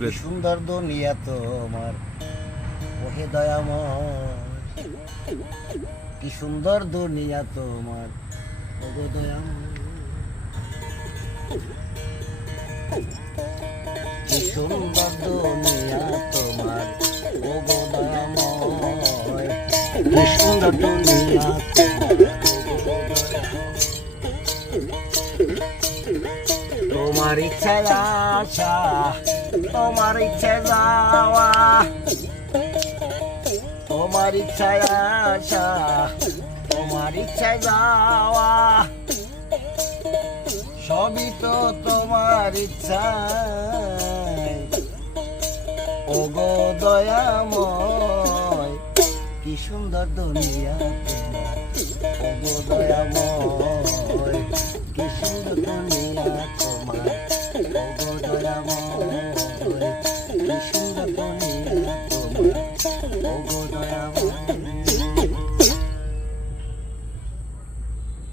করে। সুন্দর দুনিয়া তোমার ওহে দয়াময়, কি সুন্দর দুনিয়া তোমার ওগো দয়াময়, কি সুন্দর দুনিয়া তোমার ওগো দয়াময়, কি সুন্দর দুনিয়া তোমার ইচ্ছায় আসা, তোমার ইচ্ছায় যাওয়া, তোমার ইচ্ছায় আসা, তোমার ইচ্ছায় যাওয়া, সবই তো তোমার ইচ্ছায় ওগো দয়াময়, কি সুন্দর দুনিয়া তোমার ওগো দয়াময়, কি সুন্দর দুনিয়া তোমার ওগো দয়াময়, কি সুন্দর দুনিয়া তোমার ওগো দয়াময়।